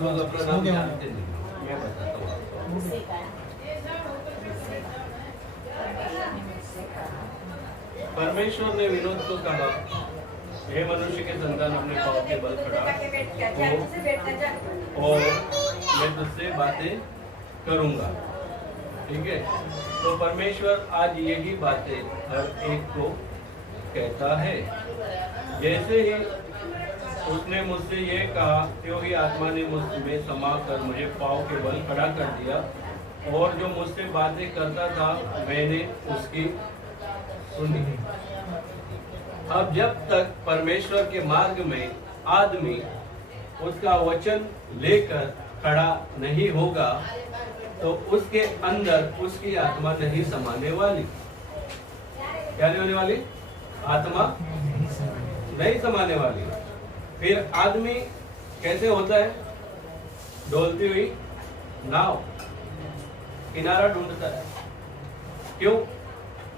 लोग अपना नाम जानते नहीं, मैं बताता हूँ आपको। परमेश्वर ने विनोद को कहा, हे मनुष्य के संतान, अपने पाँव के बल खड़ा हो और मैं तुझसे बातें करूंगा। ठीक है, तो परमेश्वर आज यही बातें हर एक को कहता है। जैसे ही उसने मुझसे ये कहा, त्यों ही आत्मा ने मुझ में समा कर मुझे पाँव के बल खड़ा कर दिया, और जो मुझसे बातें करता था मैंने उसकी सुनी। अब जब तक परमेश्वर के मार्ग में आदमी उसका वचन लेकर खड़ा नहीं होगा तो उसके अंदर उसकी आत्मा नहीं समाने वाली। क्या नहीं होने वाली? आत्मा नहीं समाने वाली। फिर आदमी कैसे होता है? डोलती हुई नाव किनारा ढूंढता है। क्यों?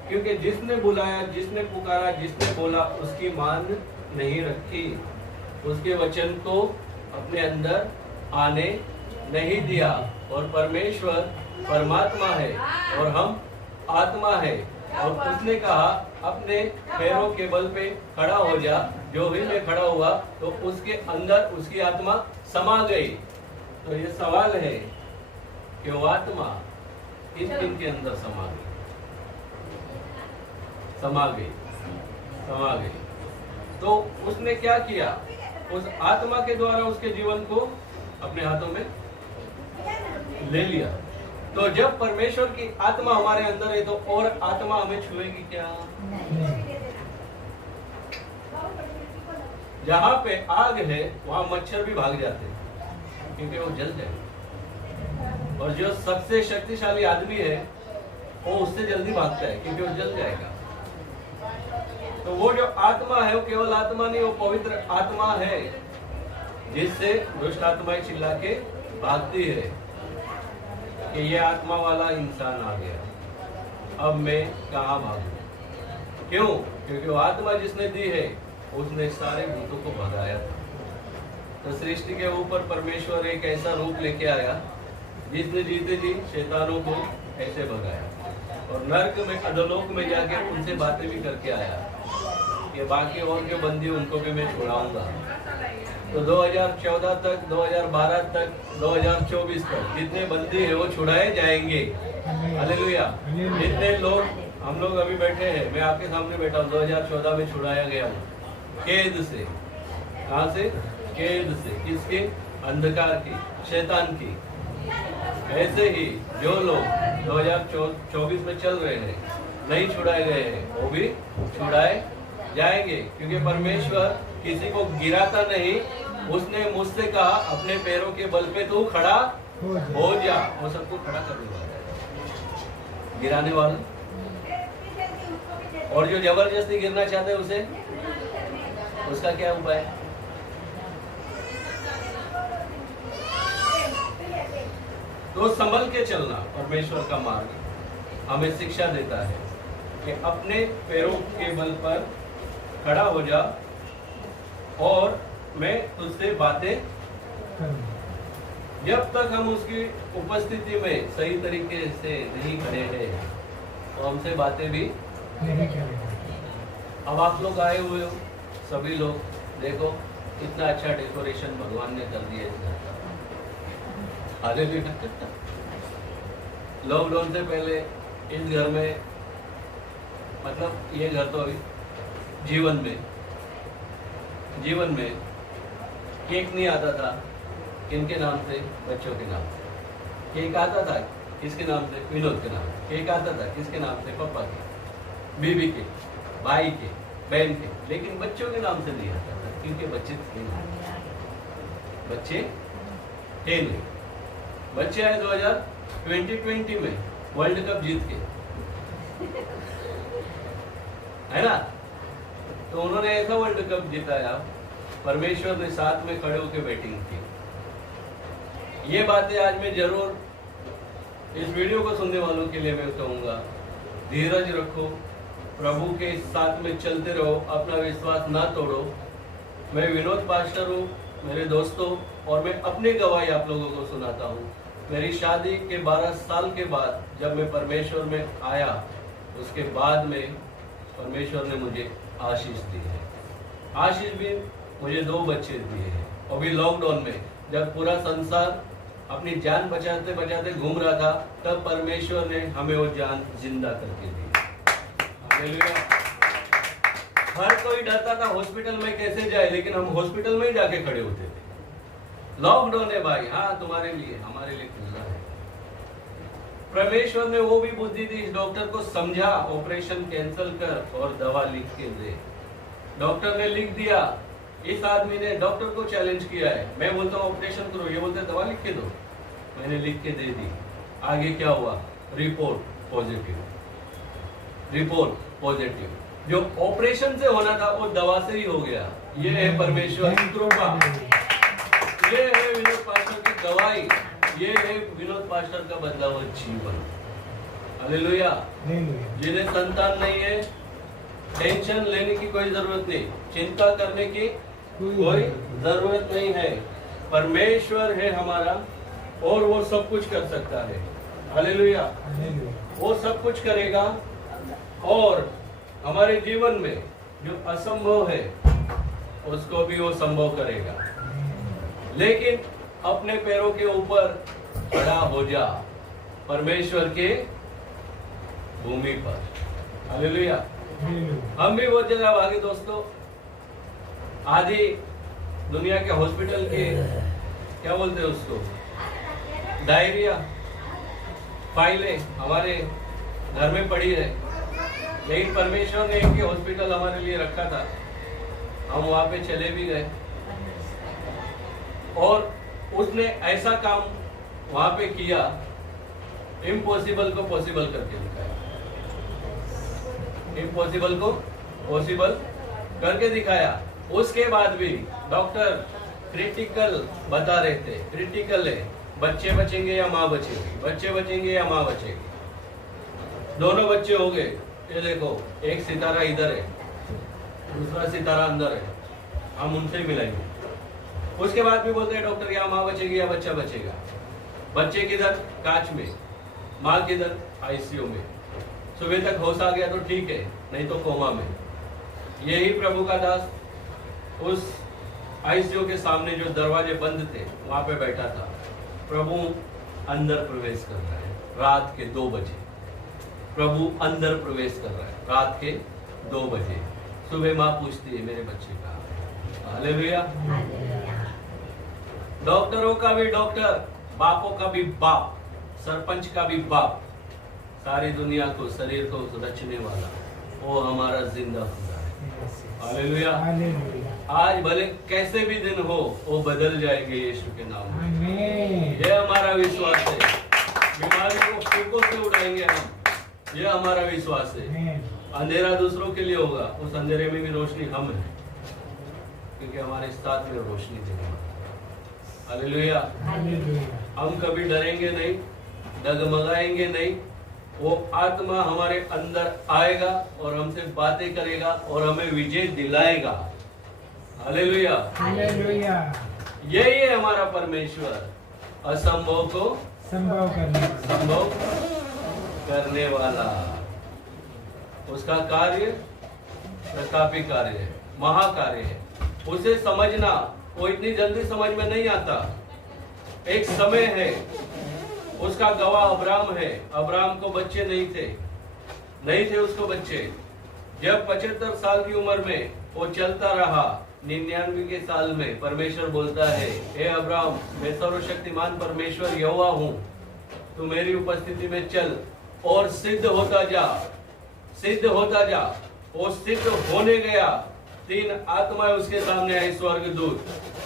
क्योंकि जिसने बुलाया, जिसने पुकारा, जिसने बोला उसकी मान नहीं रखी, उसके वचन को अपने अंदर आने नहीं दिया। और परमेश्वर परमात्मा है और हम आत्मा है, और उसने कहा अपने पैरों के बल पे खड़ा हो जा। जो भी मैं खड़ा हुआ तो उसके अंदर उसकी आत्मा समा गई। तो ये सवाल है कि वो आत्मा किन किन के अंदर समा गई? समा गई। तो उसने क्या किया? उस आत्मा के द्वारा उसके जीवन को अपने हाथों में ले लिया। तो जब परमेश्वर की आत्मा हमारे अंदर है तो और आत्मा हमें छुएगी क्या? जहाँ पे आग है वहां मच्छर भी भाग जाते हैं क्योंकि वो जल जाए। और जो सबसे शक्तिशाली आदमी है वो उससे जल्दी भागता है क्योंकि वो जल जाएगा। तो वो जो आत्मा है वो केवल आत्मा नहीं, वो पवित्र आत्मा है जिससे दुष्ट आत्माएं चिल्ला के भागती है कि ये आत्मा वाला इंसान आ गया, अब मैं कहाँ भागूं? क्यों? क्योंकि वो आत्मा जिसने दी है उसने सारे भूतों को भगाया था। तो सृष्टि के ऊपर परमेश्वर एक ऐसा रूप लेके आया जिसने जीते जी शैतानों को ऐसे भगाया और नर्क में, अधोलोक में जाके उनसे बातें भी करके आया कि बाकी और जो बंदी उनको भी मैं छुड़ाऊंगा। तो 2014 तक, 2012 तक, 2024 तक जितने बंदी है वो छुड़ाए जाएंगे। हालेलुया। जितने लोग हम लोग अभी बैठे हैं, मैं आपके सामने बैठा हूँ, 2014 में छुड़ाया गया हूँ कैद से। कहाँ से? कैद से। किसके? अंधकार की, शैतान की। ऐसे ही जो लोग 2024 में चल रहे हैं, नहीं छुड़ाए गए हैं, वो भी छुड़ाए जाएंगे। क्योंकि परमेश्वर किसी को गिराता नहीं। उसने मुझसे कहा अपने पैरों के बल पे तू खड़ा हो जा। वो सबको खड़ा करने वाला है, गिराने वाला। और जो जबरदस्ती गिरना चाहते हैं उसे, उसका क्या उपाय? तो संभल के चलना परमेश्वर का मार्ग हमें शिक्षा देता है कि अपने पैरों के बल पर खड़ा हो जा और मैं तुझसे बातें। जब तक हम उसकी उपस्थिति में सही तरीके से नहीं खड़े हैं तो हमसे बातें भी नहीं करेंगे। अब आप लोग आए हुए हो, सभी लोग देखो इतना अच्छा डेकोरेशन भगवान ने कर दिया इस घर का। हालेलुया। लॉकडाउन से पहले इस घर में, मतलब ये घर तो अभी जीवन में केक नहीं आता था। किनके नाम से? बच्चों के नाम से। केक आता था किसके नाम से? विनोद के नाम से। केक आता था किसके नाम से? पापा के, बीवी के, भाई के, बहन के। लेकिन बच्चों के नाम से नहीं आता था क्योंकि बच्चे थे नहीं। बच्चे आए 2020 में वर्ल्ड कप जीत के, है ना? तो उन्होंने ऐसा वर्ल्ड कप जिताया, परमेश्वर ने साथ में खड़े होकर बैटिंग की। ये बातें आज मैं जरूर इस वीडियो को सुनने वालों के लिए मैं कहूँगा, धीरज रखो, प्रभु के साथ में चलते रहो, अपना विश्वास ना तोड़ो। मैं विनोद पास्टर हूँ। मेरे दोस्तों, और मैं अपनी गवाही आप लोगों को सुनाता हूँ। मेरी शादी के 12 साल के बाद जब मैं परमेश्वर में आया, उसके बाद में परमेश्वर ने मुझे आशीष दी है। आशीष भी मुझे 2 बच्चे दिए हैं। अभी लॉकडाउन में जब पूरा संसार अपनी जान बचाते बचाते घूम रहा था, तब परमेश्वर ने हमें वो जान जिंदा करके दी। हालेलुया। हर कोई डरता था हॉस्पिटल में कैसे जाए, लेकिन हम हॉस्पिटल में ही जाके खड़े होते थे। लॉकडाउन है भाई, हाँ तुम्हारे लिए, हमारे लिए खुला है। परमेश्वर ने वो भी बुद्धि दी, इस डॉक्टर को समझा, ऑपरेशन कैंसिल कर और दवा लिख के दे। डॉक्टर ने लिख दिया, इस आदमी ने डॉक्टर को चैलेंज किया है। मैं बोलता हूँ ऑपरेशन करो, ये बोलते दवा लिख के दो। मैंने लिख के दे दी। आगे क्या हुआ? Report positive, report positive. जो ऑपरेशन से होना था वो दवा से ही हो गया। ये है परमेश्वर की कृपा, ये है विनोद पास्टर की गवाही, ये है विनोद पास्टर का बदला हुआ जीवन। हालेलुया। जिन्हें संतान नहीं है, टेंशन लेने की कोई जरूरत नहीं, चिंता करने की कोई जरूरत नहीं है। परमेश्वर है हमारा और वो सब कुछ कर सकता है। हालेलुया। वो सब कुछ करेगा और हमारे जीवन में जो असंभव है उसको भी वो संभव करेगा। लेकिन अपने पैरों के ऊपर खड़ा हो जा, परमेश्वर के भूमि पर। हालेलुया। हम भी बहुत जगह भागे दोस्तों। आधी दुनिया के हॉस्पिटल के क्या बोलते हैं उसको, डायरिया फाइलें हमारे घर में पड़ी है। लेकिन परमेश्वर ने एक हॉस्पिटल हमारे लिए रखा था, हम वहां पे चले भी गए और उसने ऐसा काम वहां पे किया, इम्पॉसिबल को पॉसिबल करके दिखाया। इम्पॉसिबल को पॉसिबल करके दिखाया। उसके बाद भी डॉक्टर क्रिटिकल बता रहे थे, क्रिटिकल है, बच्चे बचेंगे या माँ बचेगी, बच्चे बचेंगे या माँ बचेगी। दोनों बच्चे हो गए। ये देखो, एक सितारा इधर है, दूसरा सितारा अंदर है, हम उनसे ही मिलाएंगे। उसके बाद भी बोलते हैं डॉक्टर या माँ बचेगी या बच्चा बचेगा। बच्चे किधर? कांच में, माँ किधर? आईसीयू में। सुबह तक होश आ गया तो ठीक है, नहीं तो कोमा में। यही प्रभु का दास उस आईसीयू के सामने जो दरवाजे बंद थे वहां पे बैठा था। प्रभु अंदर प्रवेश कर रहा है रात के 2 बजे। प्रभु अंदर प्रवेश कर रहा है रात के 2 बजे। सुबह माँ पूछती है मेरे बच्चे का। हालेलुया। डॉक्टरों का भी डॉक्टर, बापों का भी बाप, सरपंच का भी बाप, सारी दुनिया को, शरीर को रचने वाला वो हमारा जिंदा खुदा है। हालेलुया। आज भले कैसे भी दिन हो वो बदल जाएंगे यीशु के नाम में। ये हमारा विश्वास है। बीमारी को फूकों से उड़ाएंगे हम, ये हमारा विश्वास है। अंधेरा दूसरों के लिए होगा, उस अंधेरे में भी रोशनी हम है, क्योंकि हमारे साथ में रोशनी देने वाला। हालेलुया। हम कभी डरेंगे नहीं, डगमगाएंगे नहीं। वो आत्मा हमारे अंदर आएगा और हमसे बातें करेगा और हमें विजय दिलाएगा। हालेलुया। हालेलुया। यही है हमारा परमेश्वर, असंभव को संभव करने वाला। उसका कार्य प्रतापी कार्य है, महाकार्य है। उसे समझना वो इतनी जल्दी समझ में नहीं आता। एक समय है, उसका गवाह अब्राम है। अब्राम को बच्चे नहीं थे उसको बच्चे। जब 75 साल की उम्र में वो चलता रहा, 99 के साल में परमेश्वर बोलता है, हे अब्राम, मैं सर्वशक्तिमान परमेश्वर यहोवा हूँ, तू मेरी उपस्थिति में चल और सिद्ध होता जा, सिद्ध होता जा। वो सिद्ध होने गया। 3 आत्माएं उसके सामने आई, स्वर्गदूत,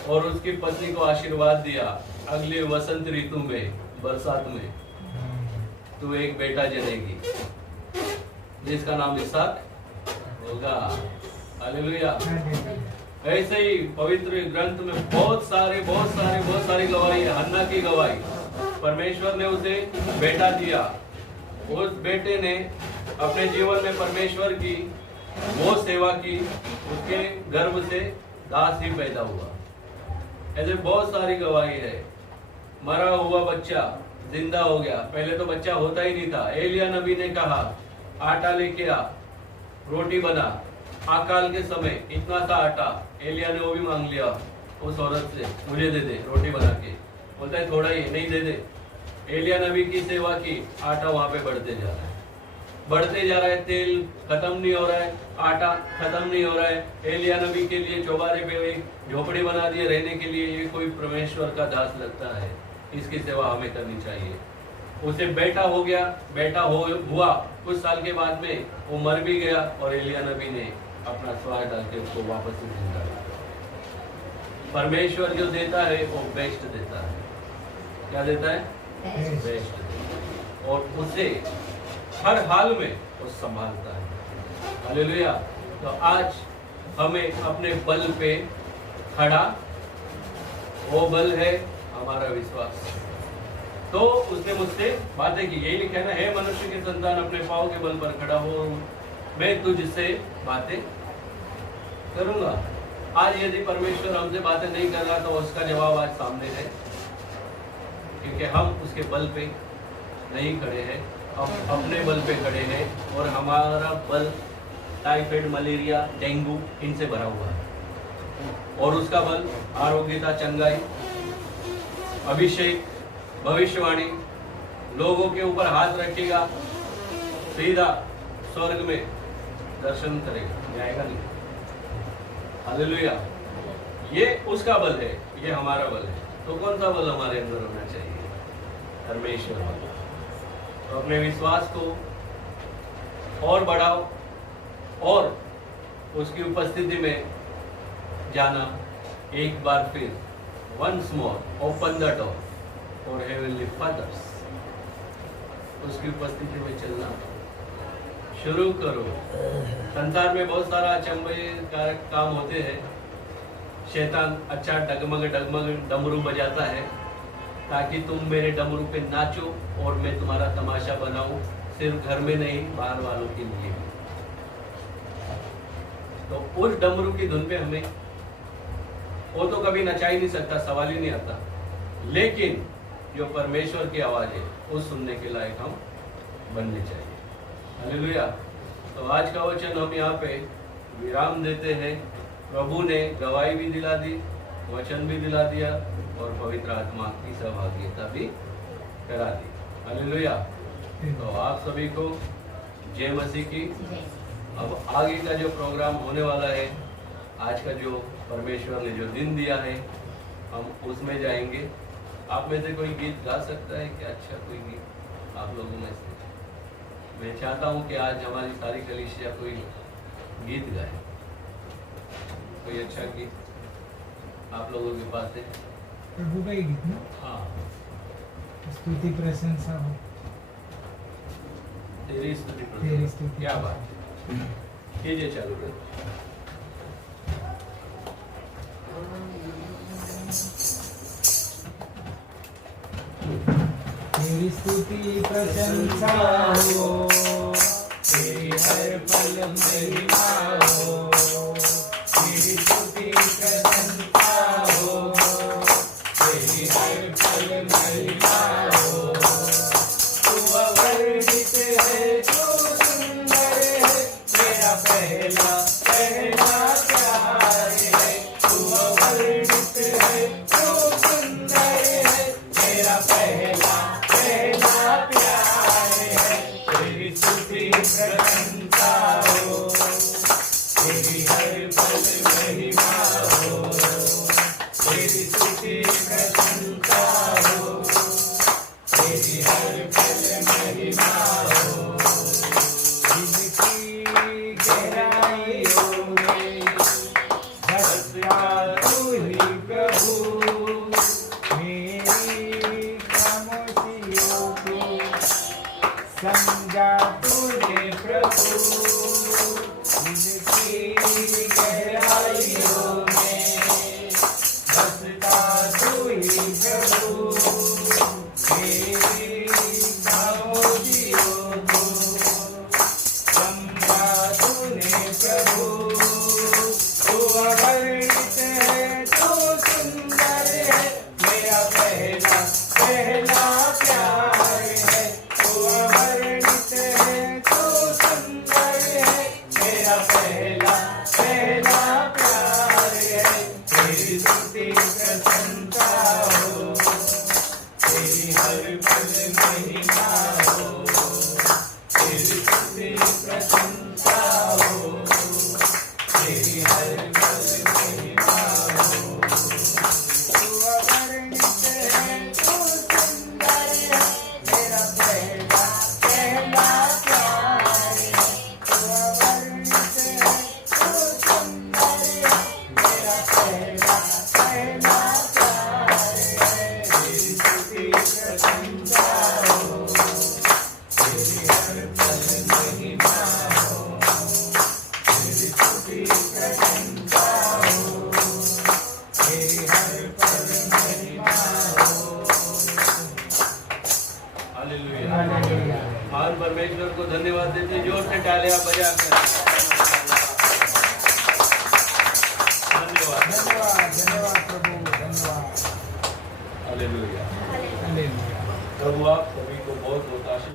और उसकी पत्नी को आशीर्वाद दिया, अगले वसंत ऋतु में, बरसात में तू एक बेटा जनेगी जिसका नाम इसहाक होगा। हालेलुया। ऐसे ही पवित्र ग्रंथ में बहुत सारी गवाही है। हन्ना की गवाही, परमेश्वर ने उसे बेटा दिया। उस बेटे ने अपने जीवन में परमेश्वर की वो सेवा की, उसके गर्भ से दास ही पैदा हुआ। ऐसे बहुत सारी गवाही है। मरा हुआ बच्चा जिंदा हो गया, पहले तो बच्चा होता ही नहीं था। एलिया नबी ने कहा आटा लेके आ, रोटी बना। अकाल के समय इतना सा आटा एलिया ने वो भी मांग लिया उस औरत से, मुझे दे दे रोटी बना के। बोलता है थोड़ा ही, नहीं दे दे। एलिया नबी की सेवा की, आटा वहां पे बढ़ते जा रहा है, बढ़ते जा रहा है। तेल खत्म नहीं हो रहा है, आटा खत्म नहीं हो रहा है। एलिया नबी के लिए चौबारे पे एक झोपड़ी बना दिए रहने के लिए। ये कोई परमेश्वर का दास लगता है, इसकी सेवा हमें करनी चाहिए। उसे बेटा हो गया, बेटा हुआ कुछ साल के बाद में वो मर भी गया, और एलिया नबी ने अपना स्वार डाल के उसको वापस से जिंदा किया। परमेश्वर जो देता है वो बेस्ट देता है। क्या देता है? बेस्ट देता है, और उसे हर हाल में वो संभालता है। हालेलुया। तो आज हमें अपने बल पे खड़ा, वो बल है हमारा विश्वास। तो उसने मुझसे बातें की, यही लिखा है ना, हे मनुष्य के संतान अपने पाँव के बल पर खड़ा हो, मैं तुझसे बातें करूंगा। आज यदि परमेश्वर हमसे बातें नहीं कर रहा तो उसका जवाब आज सामने है, क्योंकि हम उसके बल पे नहीं खड़े हैं, हम अपने बल पे खड़े हैं। और हमारा बल टाइफाइड, मलेरिया, डेंगू इनसे भरा हुआ है, और उसका बल आरोग्यता, चंगाई, अभिषेक, भविष्यवाणी, लोगों के ऊपर हाथ रखेगा, सीधा स्वर्ग में दर्शन करेगा, जाएगा नहीं। हालेलुया। ये उसका बल है, ये हमारा बल है। तो कौन सा बल हमारे अंदर होना चाहिए? परमेश्वर बल। तो अपने विश्वास को और बढ़ाओ, और उसकी उपस्थिति में जाना। एक बार फिर, once more open the door for heavenly fathers, उसकी उपस्थिति में चलना शुरू करो। संसार में बहुत सारा अचंभेकारक काम होते हैं। शैतान अच्छा डगमग डगमग डमरू बजाता है ताकि तुम मेरे डमरू पे नाचो और मैं तुम्हारा तमाशा बनाऊं, सिर्फ घर में नहीं बाहर वालों के लिए भी। तो उस डमरू की धुन पे हमें, वो तो कभी नचा ही नहीं सकता, सवाल ही नहीं आता। लेकिन जो परमेश्वर की आवाज है वो सुनने के लायक हम बनने चाहिए। हालेलुया। तो आज का वचन हम यहाँ पे विराम देते हैं। प्रभु ने गवाही भी दिला दी, वचन भी दिला दिया, और पवित्र आत्मा की सहभागिता भी करा दी। हालेलुया। तो आप सभी को जय मसीह की। अब आगे का जो प्रोग्राम होने वाला है, आज का जो परमेश्वर ने जो दिन दिया है, हम उसमें जाएंगे। आप में से कोई गीत गा सकता है क्या? अच्छा कोई गीत आप लोगों में से? मैं चाहता हूं कि आज हमारी सारी कलीसिया कोई गीत गाए, कोई अच्छा गीत आप लोगों के पास है? प्रभु का ही गीत ना? हाँ, स्तुति प्रशंसा हो, तेरी स्तुति तेरी प्रशंसा। स्तुति। क्या बात, कीजिए चालू कर। तेरी स्तुति प्रशंसा हो, तेरी हर पल महिमा हो, तेरी स्तुति प्रशंसा हो, तेरी हर पल महिमा हो। तू अवर्णित है, तू सुंदर है, मेरा पहला पहला प्यार है। तू अवर्णित है, तू सुंदर है, मेरा पहला पहला प्यार है। तेरी स्तुति प्रशंसा हो, तेरी हर पल महिमा हो, तेरी स्तुति प्रशंसा हो, तेरी हर पल महिमा हो। जिनकी गहराइयों में बसता तू ही प्रभु, मेरी खामोशियों को समझा तूने प्रभु। जिनकी गहराइयों में बसता तू ही प्रभु, मेरी खामोशियों को समझा तूने प्रभु। तू अवर्णित है, तू सुंदर महान परमेश्वर को धन्यवाद देते, जोर से तालियां बजाकर। धन्यवाद धन्यवाद धन्यवाद प्रभु, धन्यवाद। हालेलुया। हालेलुया। प्रभु आप सभी को बहुत बहुत आशीष